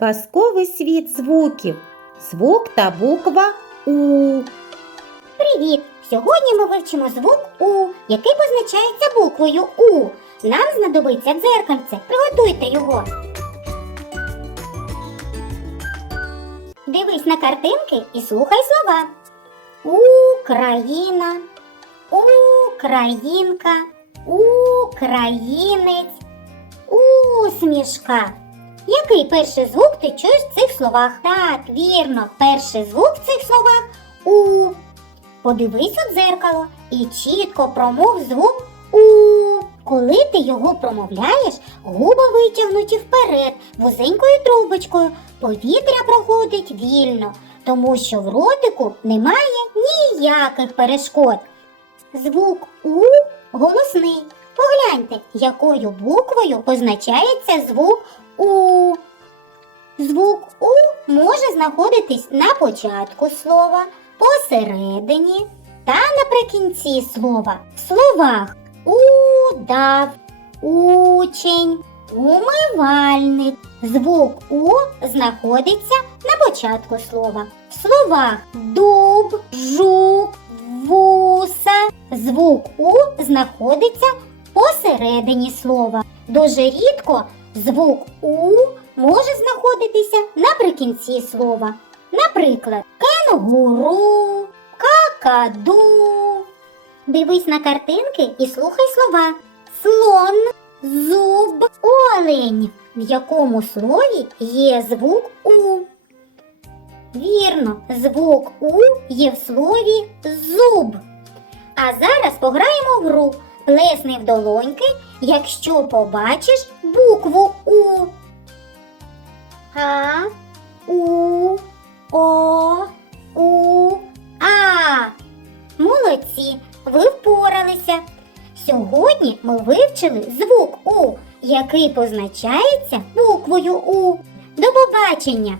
Казковий світ звуків. Звук та буква У. Привіт! Сьогодні ми вивчимо звук У, який позначається буквою У. Нам знадобиться дзеркальце. Приготуйте його. Дивись на картинки і слухай слова. Україна, Українка, Українець, усмішка. Який перший звук ти чуєш в цих словах? Так, вірно, перший звук в цих словах У. Подивись у дзеркало і чітко промов звук У. Коли ти його промовляєш, губи витягнуті вперед, вузенькою трубочкою, повітря проходить вільно, тому що в ротику немає ніяких перешкод. Звук У голосний. Погляньте, якою буквою позначається звук У. Звук У може знаходитись на початку слова, посередині та наприкінці слова. В словах удав, учень, умивальник. Звук У знаходиться на початку слова. В словах дуб, жук, вуса. Звук У знаходиться посередині слова. Дуже рідко звук У може знаходитися наприкінці слова. Наприклад, кенгуру, какаду. Дивись на картинки і слухай слова. Слон, зуб, олень. В якому слові є звук У? Вірно, звук У є в слові зуб. А зараз пограємо в гру. Плесни в долоньки, якщо побачиш букву У. А, У, О, У, А. Молодці, ви впоралися. Сьогодні ми вивчили звук У, який позначається буквою У. До побачення!